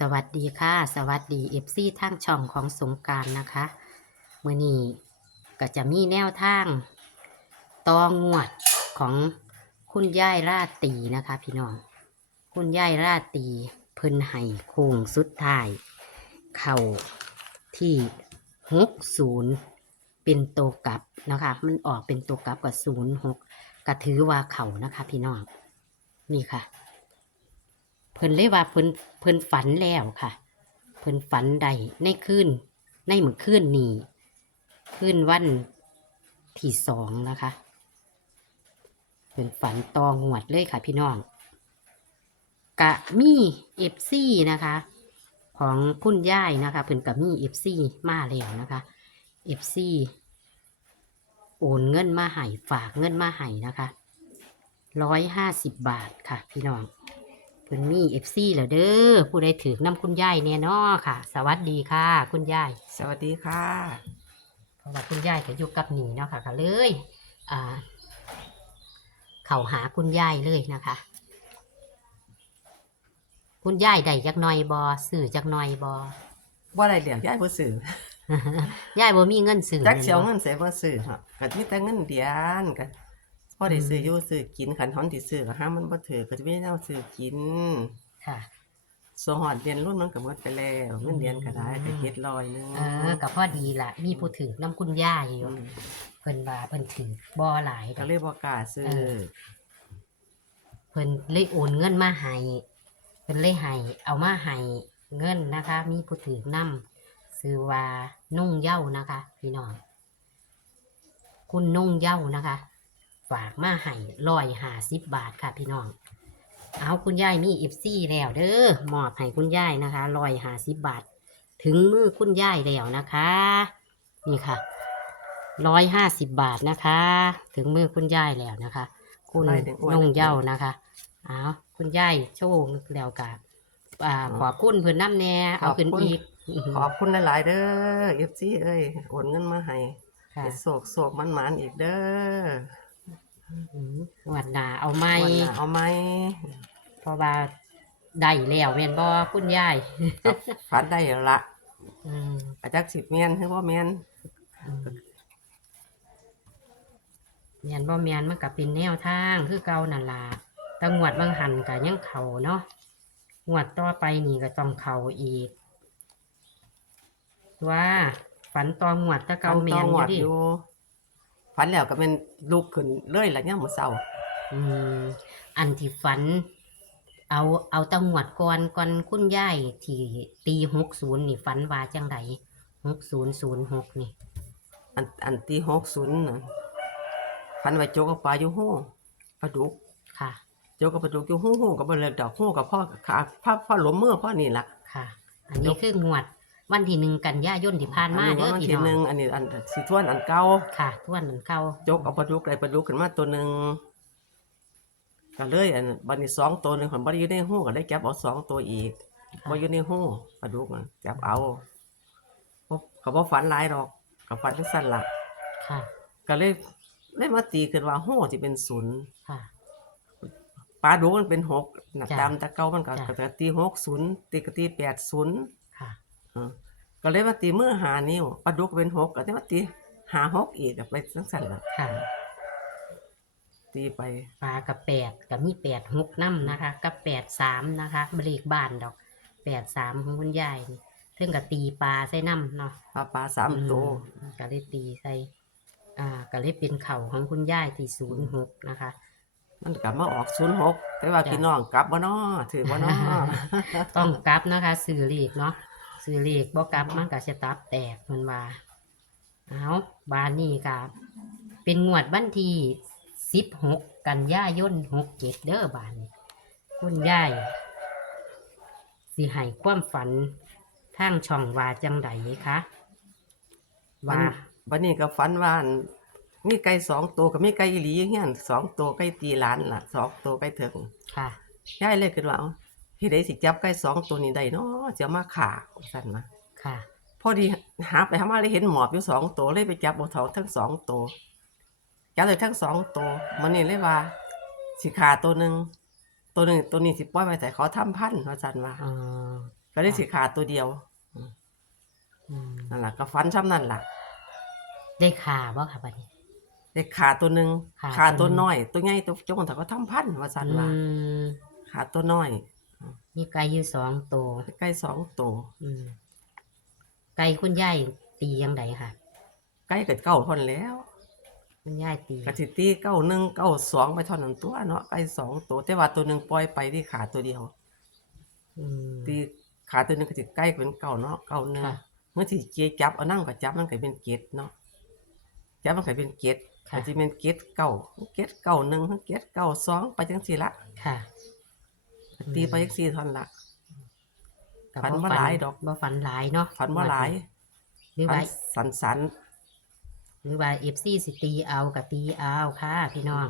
สวัสดีค่ะ สวัสดีเอฟซีทางช่องของสงการนะคะเมื่อนี้ก็จะมีแนวทางตองวดของคุณย่ายราตีนะคะพี่น้อง คุณย่ายราตีเพิ่นไห้โค้งสุดท้าย เข่าที่หกศูนย์เป็นตัวกลับนะคะ มันออกเป็นตัวกลับกับศูนย์หกก็ถือว่าเข่านะคะ พี่น้อง นี่ค่ะ พิ่นเลยว่าเพิ่นเพิ่นฝันแล้วค่ะ เพิ่นฝันใดในคืนในเมื้อคืนนี้คืนวันที่สองนะคะ เพิ่นฝันตองหวดเลยค่ะพี่น้อง กะมี่เอฟซีนะคะ ของคุณย่ายนะคะ เพิ่นกะมี่เอฟซีมาแล้วนะคะเอฟซีโอนเงินมาให้ฝากเงินมาให้นะคะร้อยห้าสิบบาทค่ะพี่น้อง พิ่นมีเอฟซีแล้วเด้อผู้ใดถือน้ำคุณยายแน่นอค่ะ สวัสดีค่ะ คุณยายสวัสดีค่ะ เพราะว่าคุณยายก็อยู่กับหนีเนาะค่ะก็เลยอ่าเข้าหาคุณยายเลยนะคะ คุณยายได้จักหน่อยบอสื่อจักหน่อยบอ ว่าอะไรเหลียวยายบ่ซื้อยายบ่มีเงินสื่อจักเสียวแม่เงินนเสียบ่ซื้อฮะก็มีแต่เงินเดือนก็ พอได้ซื้ออยู่ซื้อกินคันฮ้อนที่ซื้อก็หามันบ่ถือก็จะมีแนวซื้อกินค่ะส่วนฮอดเดือนรุ่นมันก็หมดไปแล้วเงินเดือนก็ได้แต่เก็ดร้อยหนึงเออก็พอดีละมีผู้ถือน้ำคุณยายอยู่อืมเพิ่นว่าเพิ่นถือบ่หลายดก็อกเลยบ่กล้าซื้อเออเพิ่นเลยโอนเงินมาให้เพิ่นเลยให้เอามาให้เงินนะคะ มีผู้ถือนำซื้อว่านุ่งเหย้านะคะ พี่น้องคุณนุ่งเหย้านะคะ ฝากมาให้ร้อยห้าสิบบาทค่ะพี่น้อง เอาคุณยายมีอิฟซี่แล้วเด้อมอบให้คุณยายนะคะร้อยห้าสิบบาท ถึงมือคุณยายแล้วนะคะ นี่ค่ะร้อยห้าสิบบาทนะคะ ถึงมือคุณยายแล้วนะคะ คุณนุ่งเหย้านะคะเอาคุณยายโชว์แล้วกะอ่าขอบคุณเพื่อนน้ำแน่เอาขึ้นอีกขอบคุณหลาย ๆ เด้อ FC เอ้ยโอนเงินมาให้ค่ะให้โศกโศกมันหมานๆอีกเด้อ อืมงวันหนาเอาไหมวันหน้าเอาไหมเพราะว่าได้แล้วแม่นบ่คุณยายครับฝันได้แล้วละอืมอาจักสิบเมียนคือบ่เมียนอืมแม่นบ่แม่นมันก็เป็นแนวทางคือเก่านั่นล่ะแต่งวดบางหันก็ยังเข้าเนาะงวดต่อไปนี่ก็ต้องเข้าอีกว่าฝันตองงวดแตะเก่าแม่นฝัอหยู่วดดิอยู่ ฝันแล้วก็เป็นลุกขึ้นเลยละเนี่ยามมื้อเช้าอืมอันที่ฝัน เอาเอาแตังวดก่อนก่อนคุณยายที่ตีหกศูนย์นี่ฝันว่าจังไดหกศูนย์ศูนย์หกนี่ อันอันที่60น่ะฝันว่าโจกกับปลาอยู่ฮู้ปลาดุกค่ะ โจกกับปลาดุกอยู่ฮู้ฮู้กับบ่เลิกดอกฮู้กับพ่อขาพ่อพ่อหลมมือพ่อนี่ล่ะ ค่ะ อันนี้คืองวด วันที่หนึ่งกันยายนที่ผ่านมาอันเด้นี้อวันพี่ที่น้องหนึ่งอันนี้อันสิทวนอันเก่าค่ะทวนเหมือนเก่าโจกเอาปลาดุกได้ปลาดุกขึ้นมาตัวหนึงก็เลยอันบัดนี้สองตัวหนึงของบ่ได้อยู่ในฮู้ก็เลยจับเอาสองตัวอีกค่ะบ่อยู่ในฮู้ปลาดุกน่ะจับเอาบ่เขาบ่ฝันหลายดอกก็ฝันจังซั่นล่ะค่ะก็เลยเลยมาตีขึ้นว่าฮู้สิเป็นศูนย์ค่ะ ปลาดุกมันเป็นหกนะจ้ะตามแตะเก่ามันก็จ้ะ ก็จะตีหกศูนย์ตีก็ตีแปดศูนย์ค่ะอ่า ก็เลยมาตีมือหานิ้วปลาดุกเป็นหกก็เลยมาตีหาหกอีกก็ไปจังซั่นล่ะค่ะ ตีไปปลากับแปดกับมีแปดหกน้ำนะคะ กับแปดสามนะคะเบรกบานดอกแปดสามของคุณยายนี่เพิ่งกับตีปลาใส่น้ำเนาะปลาปลาสามตัวอืมก็เลยตีใส่อ่าก็เลยเป็นเข่าของคุณย่ายที่ศูนย์หกนะคะมันกลับมาออกศูนย์หกแต่ว่าจ้ะพี่น้องกลับบ่น้อถือบ่น้อต้องกลับนะคะสื่อเลขเนาะ สื่อเลขบ่กลับมันก็จะตับแตกมันว่าเอาบานนี้ก็เป็นงวดวันที่สิบหกกันยายนหกเจ็ดเด้อบานนี้คุณย่ายสิให้ความฝันทางช่องว่าจังใดคะว่าวันนี้ก็ฝันว่าอั่นมีไก่สองตัวกับมีไก่อีหลีเฮียนสองตัวไก่ตีหลานล่ะสองตัวไก่เถิงค่ะยายเลยคิดว่าเอ้า ที่ใดสิจับไก่สองตัวนี้ได้เนาะจะมาขาสั่นมาค่ะ พอดีหาไปหามาเลยเห็นหมอบอยู่สองตัวเลยไปจับเอาเถาทั้งสองตัวจับเลยทั้งสองตัวมันนี่เลยว่าสิขาตัวหนึ่งตัวหนึ่งตัวนี้สิปล่อยไปแต่เขาทำพันธุ์ว่าจันว่าอ๋อก็ได้สิขาดตัวเดียวอืมนั่นล่ะก็ฟันซ้ำนั่นล่ะได้ข่าบ่ค่ะบัดนี้ได้ขาดตัวหนึ่งขาดขาดตัตัววหนึ่งน้อย ตัวใหญ่ตัวจงแต่ก็ทำพันว่าสันว่าอืมขาดตัวน้อย มีไก่อยู่สองตัวใกล้สองตัวอืมไก่คุณยายตียังไงค่ะใกล้กับเก้าท่อนแล้ว คุณยายตีกะสิตีเก้าหนึ่งเก้าสองไปเท่านั้นตัวเนาะใกล้สองตัวแต่ว่าตัวหนึ่งปล่อยไปที่ขาดตัวเดียวอืม ตีขาดตัวหนึ่งก็สิใกล้เป็นเก้าเนาะเก้าหนึ่งค่ะ เมื่อที่เกียจับเอานั่งก็จับมันก็เป็นเกตเนาะจับมันก็เป็นเกตค่ะก็จะเป็นเกตเก้าเกตเก้าหนึ่งเกตเก้าสองไปจังสี่ละ ค่ะ ตีไปจังสี่ท่อนละก็ฝันบ่หลายดอก บ่ฝันหลายเนาะฝันว่าหลายหรือฝัว่านสันสันหรือว่าเอฟซีสิตีเอากับตีเอาค่ะ พี่น้อง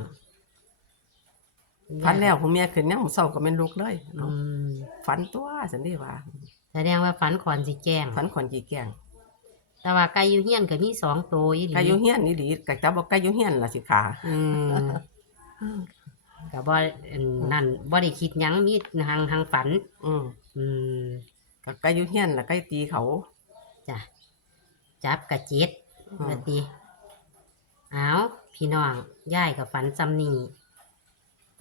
ฝันแล้วผมเมียขึ้นเนี่ยผมเศร้าก็เป็นลูกเลยอืเนาะมฝันตัวสันดีว่าแสดงว่าฝันขอนสิแจ้งฝันคนจีแกงแต่ว่าไก่อยู่เฮียนก็มีสองตัวอีหลีไก่อยุเฮียนนี่ดีไก่จับบอกไก่อยุเฮียนล่ะสิขาอืม ก็บ่อันนั่นบ่ได้คิดหยังมีทางทางฝัน อืมอืมก็ไก่อยุเฮียนล่ะไก่ตีเขา จ้ะจับกระเจ็ดอืมนาทีเอาพี่น้องย่ายกับฝันจำนี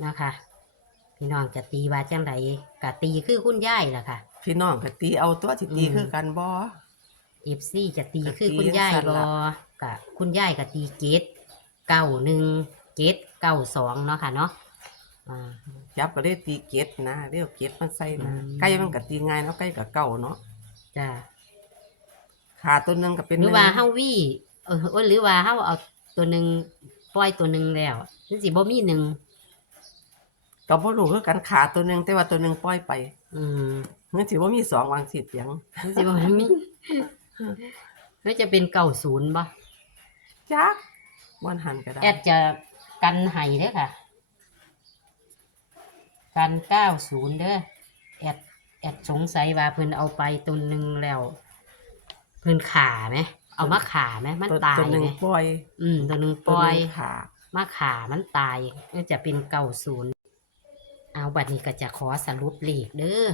นะคะ พี่น้องจะตีว่าจังไดกะตีคือคุณย่ายล่ะค่ะ พี่น้องก็ตีเอาตัวสิตีอืม คือกันบ่ เอฟซีจะตีก็คือตีคุณย่ายจังซั่นบอล่ะกะคุณย่ายกะตีเกตเก้าหนึ่งเกตเก้าสองเนาะค่ะเนาะ อ่าจับก็ได้ตีเกตนะเรียกเกตมันใส่นะอืม ไก่มันก็ตีง่ายเนาะไก่ก็เก่าเนาะจ้ะขาตัวหนึงก็เป็นหรือว่านึ่งเฮาวี่เออโอ้ยหรือว่าเฮาเอาตัวหนึ่งปล่อยตัวหนึ่งแล้วนี่สิบ่มีหนึ่งก็บ่รู้คือกันขาตัวหนึงแต่ว่าตัวหนึงปล่อยไปอืมเงินสิบ่มีสองวางสิเสียงนี่สิบ่มีน่าจะเป็นเก้าศูนย์บ่จักบ่หันก็ได้แอดจะกันไห้เด้อค่ะ กันเก้าศูนย์เด้อแอดแอดสงสัยว่าเพิ่นเอาไปตัวหนึ่งแล้ว เพิ่นขาไหม เอามาขาไหมมันตัวตายตัวหนึงไหมปล่อยอืมตัวหนึ่งปตัวล่หอยนึงขามาขามันตายน่าจะเป็นเก้าศูนย์ เอาบัดนี้ก็จะขอสรุปเลขเด้อ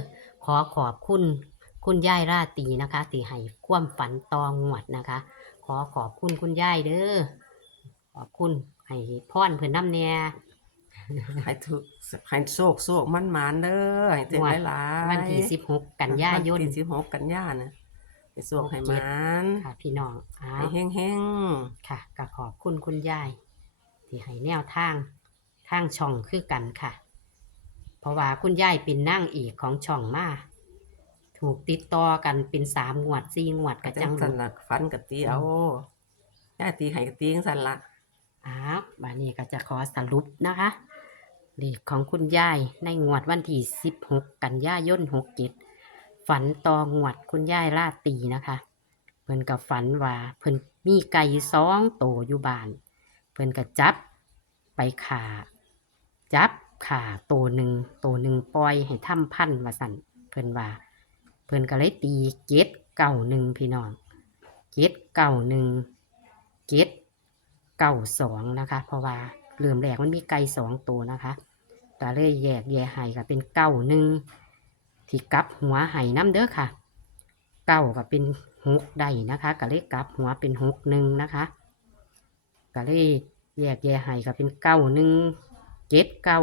ขอขอบคุณ คุณย่ายราตรีนะคะที่ให้ความฝันตองวดนะคะ ขอขอบคุณคุณย่ายเด้อ ขอบคุณให้พรเพิ่นน้ำแน่ ให้ถึกให้โชคโชคมันหมานเด้อให้ถึงงวดหลายๆวันที่สิบหกกันยายนวันที่สิบหกกันยานะให้โชคให้หมานค่ะ พี่น้องอ้าให้วเฮงเฮงค่ะก็ขอบคุณคุณยาย ที่ให้แนวทางทางช่องคือกันค่ะ เพราะว่าคุณยายเป็นนั่งเอกของช่องมาถูกติดต่อกันเป็นสามงวดสี่งวดๆกัก็จัจังงหสันลุดละฟันกับตีเอาย่าตีให้กับตีจังสันละอ้าวบานนี้ก็จะขอสรุปนะคะ เลขของคุณยายในงวดวันที่สิบหกกันยายนหกเจ็ดฝันต่องวดคุณยายลาตีนะคะ เพิ่นกับฝันว่าเพิ่นมีไก่สองโตวอยู่บ้าน เพิ่นก็จับไปขาจับขาตัวหนึ่งตัวหนึ่งปล่อยให้ทำพันธุ์ว่าสั่นเพิ่นว่า เพิ่นก็เลยตีเจ็ดเก้าหนึ่งพี่น้องเจ็ดเก้าหนึ่งเจ็ดเก้าสองนะคะ เพราะว่าเริ่มแรกมันมีไก่สองตัวนะคะ ก็เลยแยกแยะให้ก็เป็นเก้าหนึ่งที่กลับหัวไห้น้ำเด้อค่ะ เก้าก็เป็นหกได้นะคะก็เลยกลับหัวเป็นหกหนึ่งนะคะก็เลยแยกแยะให้ก็เป็นเก้าหนึ่งเจ็ดเก้า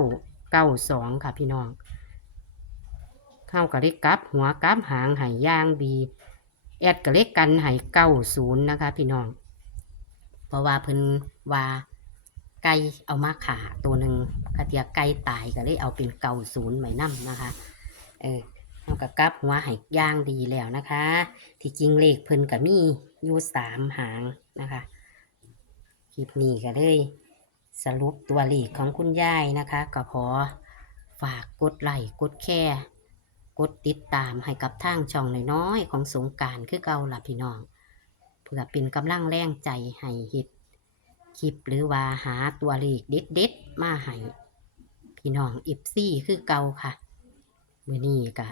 เก้าสองค่ะพี่น้องเข้าก็เลยกลับหัวกลับหางให้ย่างดีแอดก็เลยกันให้เก้าศูนย์นะคะ พี่น้อง เพราะว่าเพิ่นว่า ไก่เอามาขาตัวหนึ่งกระเทียไก่ตายก็เลยเอาเป็นเก้าศูนย์ไว้นํนะคะ เออเอากับกลับหัวห้ย่างดีแล้วนะคะ ที่จริงเลขเพิ่นก็มีอยู่สามหางนะคะคลิปนี้ก็เลยสรุปตัวเลขของคุณยายนะคะ ก็ขอฝากกดไลค์กดแชร์กดติดตามให้กับทางช่องน้อยๆของสงการคือเก่าล่ะพี่น้อง เพื่อเป็นกำลังแรงใจให้เฮ็ด คลิปหรือว่าหาตัวเลขเด็ดๆมาให้พี่น้องอิฟซี่คือเก่าค่ะมื่อนี้ก็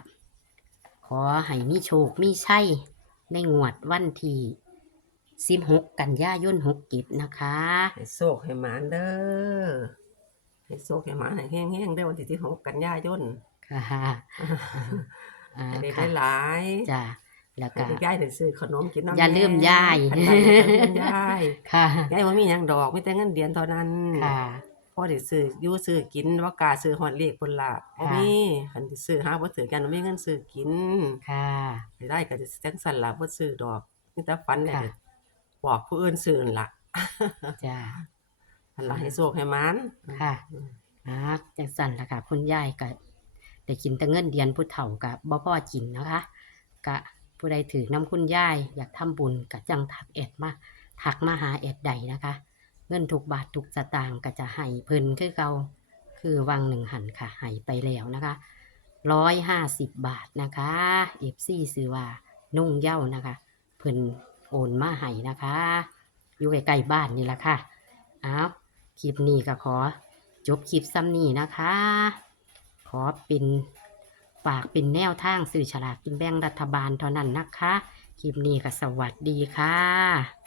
ขอให้มีโชคมีชัยในงวดวันที่16กันยายน67นะคะ ให้โชคให้หมานเด้อให้โชคให้หมานให้เฮงเฮงๆเด้อวันที่สิบหกกันยายนค่ะ อ่าให้ได้ค่ะหลายจ้ะ แล้วให้ก็ได้ยายได้ซื้อขนมกินน้ำอย่าลืมยายคันได้อย่าลืมยายค่ะยายบ่มีหยังดอกมีแต่เงินเดือนเท่านั้นค่ะพอได้ซื้ออยู่ซื้อกินบ่กล้าซื้อฮอดเลขพุ่นล่ะบ่ค่ะมีคันสิซื้อหาบ่ถือกันบ่มีเงินซื้อกินค่ะไม่ได้ก็จะจังสั่นล่ะบ่ซื้อดอกมีแต่ฝันแหละค่ะบอกผู้อื่นซื้อนั่นล่ะจ้ะอันล่ะให้โชคให้หมานค่ะอ่าจังสั่นล่ะค่ะคุณยายก็ได้กินแต่เงินเดือนผู้เฒ่าก็บ่พอกินนะคะกะ ผู้ใดถือน้ำคุณยาย อยากทำบุญก็จังทักแอดมาทักมาหาแอดใดนะคะ เงินทุกบาททุกสตางค์ก็จะให้เพิ่นคือเก่าคือวังหนึ่งหันค่ะให้ไปแล้วนะคะร้อยห้าสิบบาทนะคะเอฟซีซื้อว่านุ่งเย้านะคะ เพิ่นโอนมาให้นะคะ อยู่ใกล้ๆบ้านนี่แหละค่ะอ้าวคลิปนี้ก็ขอ จบคลิปซ้ำนี้นะคะ ขอเป็น ฝากเป็นแนวทางสื่อฉลากกินแบ่งรัฐบาลเท่านั้นนะคะ คลิปนี้ก็สวัสดีค่ะ